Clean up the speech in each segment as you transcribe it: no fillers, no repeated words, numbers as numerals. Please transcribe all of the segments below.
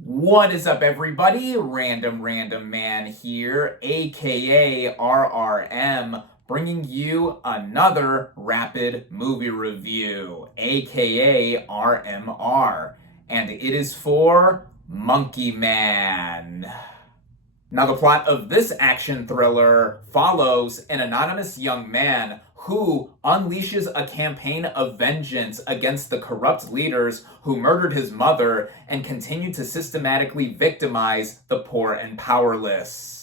What is up, everybody? Random Random Man here, aka RRM, bringing you another rapid movie review, aka RMR, and it is for Monkey Man. Now, the plot of this action thriller follows an anonymous young man who unleashes a campaign of vengeance against the corrupt leaders who murdered his mother and continue to systematically victimize the poor and powerless.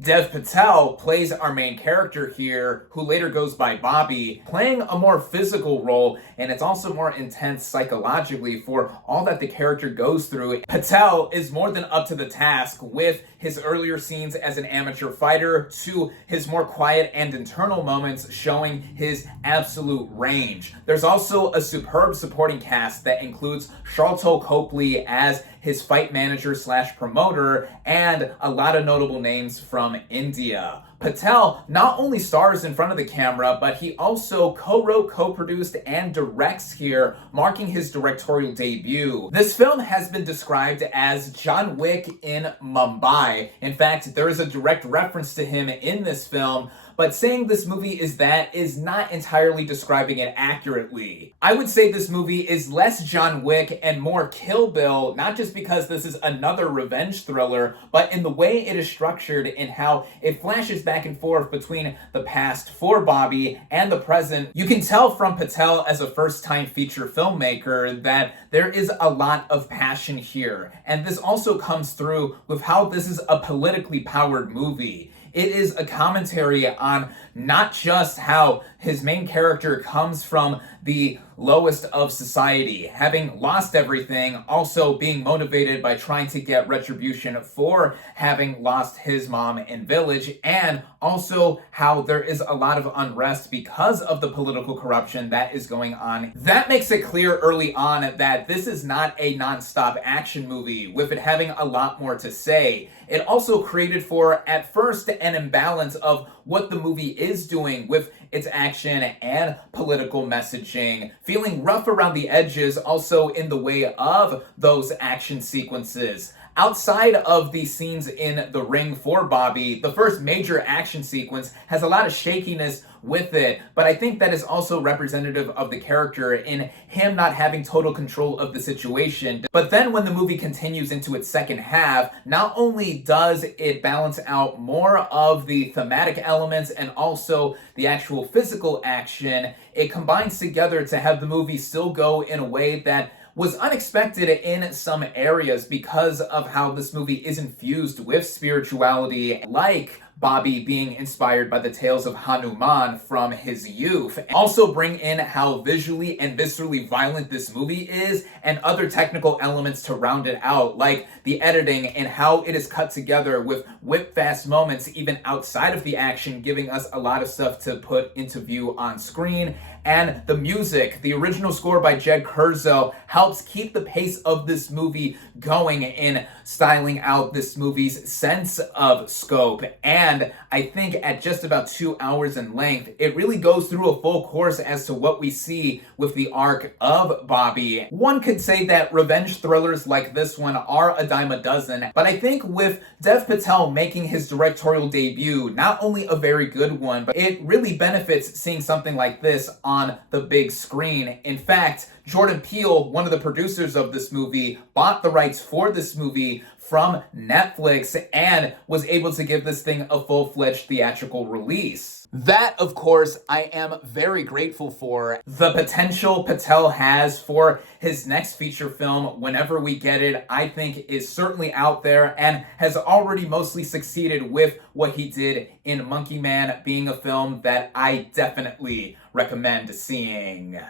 Dev Patel plays our main character here, who later goes by Bobby, playing a more physical role, and it's also more intense psychologically for all that the character goes through. Patel is more than up to the task with his earlier scenes as an amateur fighter to his more quiet and internal moments showing his absolute range. There's also a superb supporting cast that includes Sharlto Copley as his fight manager slash promoter, and a lot of notable names from India. Patel not only stars in front of the camera, but he also co-wrote, co-produced, and directs here, marking his directorial debut. This film has been described as John Wick in Mumbai. In fact, there is a direct reference to him in this film, but saying this movie is that is not entirely describing it accurately. I would say this movie is less John Wick and more Kill Bill, not just because this is another revenge thriller, but in the way it is structured and how it flashes back and forth between the past for Bobby and the present. You can tell from Patel as a first-time feature filmmaker that there is a lot of passion here, and this also comes through with how this is a politically powered movie. It is a commentary on not just how his main character comes from the lowest of society, having lost everything, also being motivated by trying to get retribution for having lost his mom and village, and also how there is a lot of unrest because of the political corruption that is going on. That makes it clear early on that this is not a non-stop action movie, with it having a lot more to say. It also created for, at first, an imbalance of what the movie is doing with its action and political messaging, feeling rough around the edges also in the way of those action sequences. Outside of the scenes in the ring for Bobby, the first major action sequence has a lot of shakiness with it, but I think that is also representative of the character in him not having total control of the situation. But then when the movie continues into its second half, not only does it balance out more of the thematic elements and also the actual physical action, it combines together to have the movie still go in a way that was unexpected in some areas because of how this movie is infused with spirituality, like Bobby being inspired by the tales of Hanuman from his youth. Also bring in how visually and viscerally violent this movie is, and other technical elements to round it out, like the editing and how it is cut together with whip-fast moments even outside of the action, giving us a lot of stuff to put into view on screen. And the music, the original score by Jed Kurzo, helps keep the pace of this movie going in styling out this movie's sense of scope. And I think at just about 2 hours in length, it really goes through a full course as to what we see with the arc of Bobby. One could say that revenge thrillers like this one are a dime a dozen, but I think with Dev Patel making his directorial debut, not only a very good one, but it really benefits seeing something like this on the big screen. In fact, Jordan Peele, one of the producers of this movie, bought the rights for this movie from Netflix and was able to give this thing a full-fledged theatrical release. That, of course, I am very grateful for. The potential Patel has for his next feature film, whenever we get it, I think is certainly out there and has already mostly succeeded with what he did in Monkey Man, being a film that I definitely recommend seeing.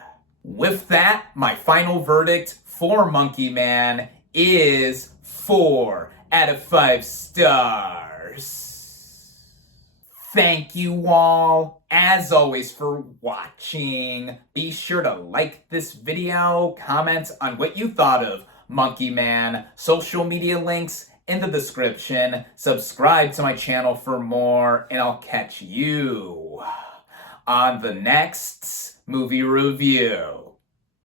With that, my final verdict for Monkey Man is 4 out of 5 stars. Thank you all, as always, for watching. Be sure to like this video, comment on what you thought of Monkey Man, social media links in the description, subscribe to my channel for more, and I'll catch you on the next movie review.